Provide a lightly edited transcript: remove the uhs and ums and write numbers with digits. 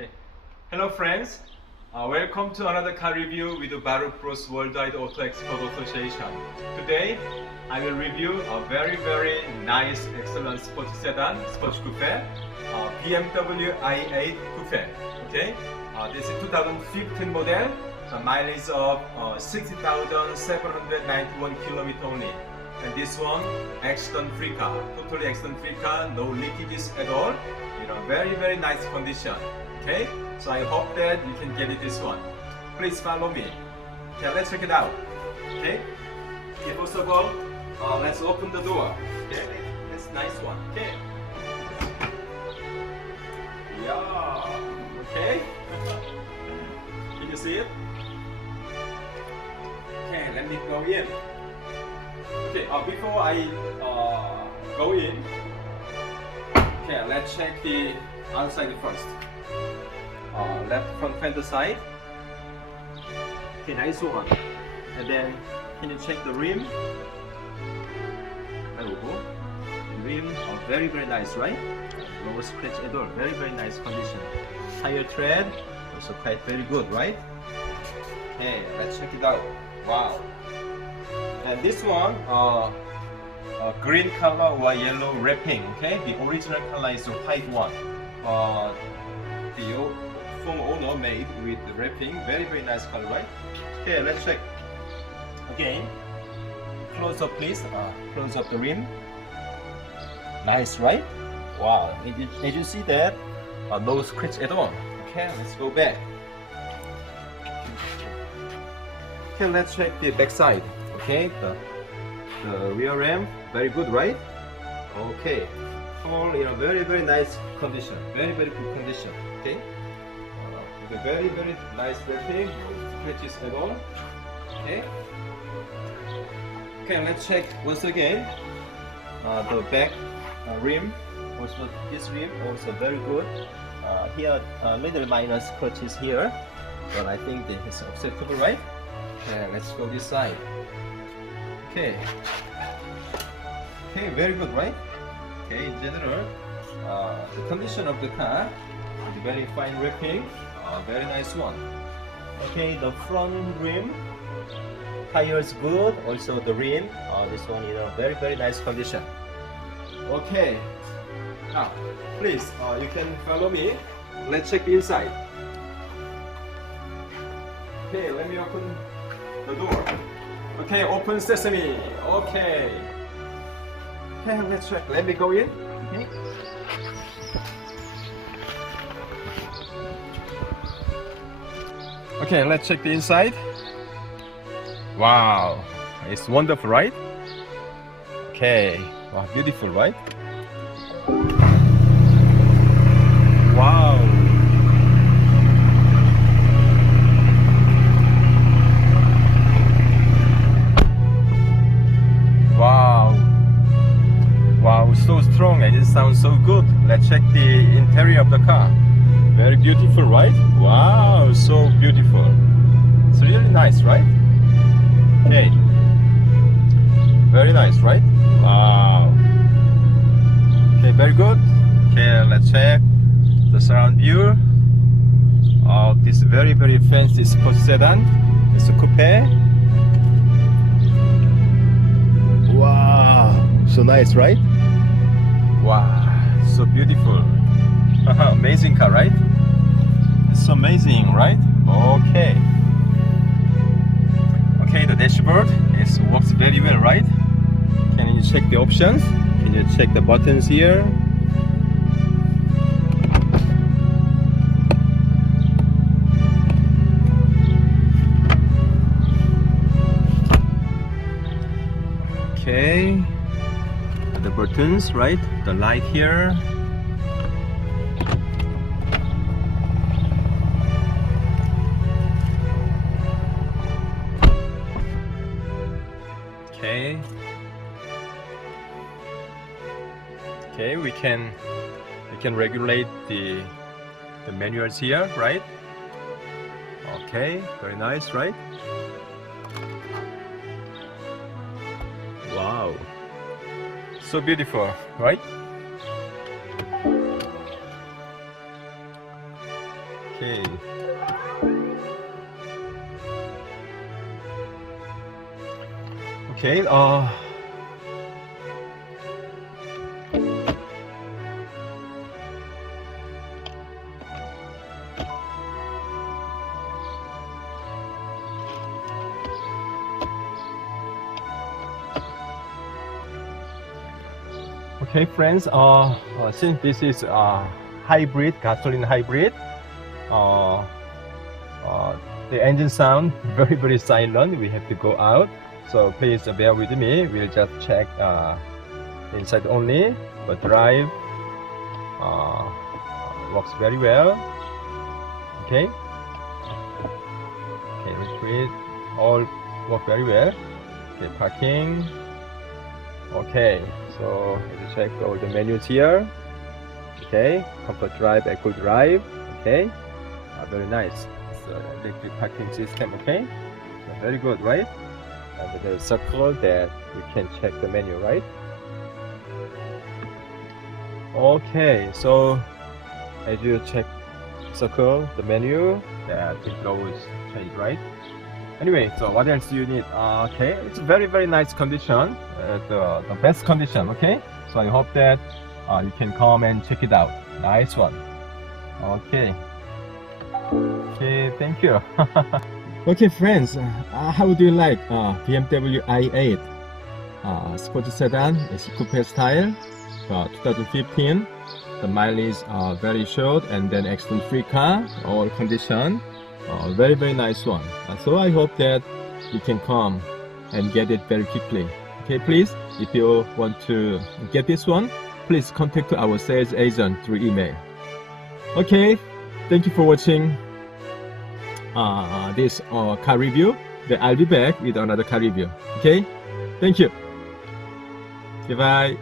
Okay. Hello friends, welcome to another car review with the Barukbros Worldwide Auto Export Association. Today I will review a very nice excellent sports sedan, sports coupe, BMW i8Coupe. Okay, this is 2015 model, the mileage of 60,791 km only. And this one, accident-free car, totally accident-free car, no leakages at all. You know, very nice condition. Okay, so I hope that you can get it this one. Please follow me. Okay, let's check it out. Okay, first of all, let's open the door. Okay, it's a nice one. Okay. Yeah. Okay. Can you see it? Okay, let me go in. Okay, before I go in, okay, let's check the outside first. Left front fender side. Okay, nice one. And then, can you check the rim? The rim are very nice, right? No scratch at all. Very nice condition. Tire tread also quite very good, right? Okay, let's check it out. Wow. And this one, green color or yellow wrapping. Okay, the original color is the white one. The former owner made with the wrapping. Very nice color, right? Okay, let's check again. Close up, please. Close up the rim. Nice, right? Wow. As you see that, no scratch at all. Okay, let's go back. Okay, let's check the back side. Okay, the rear ram, very good, right? Okay, all in a very nice condition, very good condition. Okay, with a very nice wrapping, no scratches at all. Okay. Okay, let's check once again the back rim. Also, this rim also very good. Here, little minor scratches here, but I think it is acceptable, right? Okay, let's go this side. Okay, very good, right? Okay, in general, the condition of the car is very fine wrapping, very nice one. Okay, the front rim, tires good, also the rim, this one is a very nice condition. Okay, now please, you can follow me. Let's check the inside. Okay, let me open the door. Okay, open sesame. Okay. Okay, let's check. Let me go in. Okay. Okay, let's check the inside. Wow, it's wonderful, right? Okay, wow, beautiful, right? Wow. Wow, so strong and it sounds so good. Let's check the interior of the car. Very beautiful, right? Wow, so beautiful. It's really nice, right? Okay. Very nice, right? Wow. Okay, very good. Okay, let's check the surround view of this very fancy sports sedan. It's a coupe. Wow, so nice, right? Wow, so beautiful. Amazing car, right? It's amazing, right? Okay. Okay, the dashboard works very well, right? Can you check the options? Can you check the buttons here? Okay, the buttons, right? The light here. Okay, we can regulate the manuals here, right? Okay, very nice, right? Wow, so beautiful, right? Okay. Okay. Okay, friends. Since this is hybrid, gasoline hybrid, the engine sound very silent. We have to go out, so please bear with me. We'll just check inside only. But drive works very well. Okay. Okay, retreat, all work very well. Okay, parking. Okay, so let's check all the menus here. Okay, comfort drive, eco drive. Okay, very nice. So electric parking system. Okay, so very good, right? And the circle that you can check the menu, right? Okay, so as you check circle the menu, that it goes change, right? Anyway, so what else do you need? Okay, it's very nice condition, the best condition. Okay, so I hope that you can come and check it out. Nice one. Okay, thank you. Okay, friends, how do you like BMW i8 sports sedan SHIPMENT style 2015? The mileage very short, and then accident free car, all condition. Very nice one. So I hope that you can come and get it very quickly. Okay, please, if you want to get this one, please contact our sales agent through email. Okay, thank you for watching this car review. Then I'll be back with another car review. Okay, thank you. Goodbye.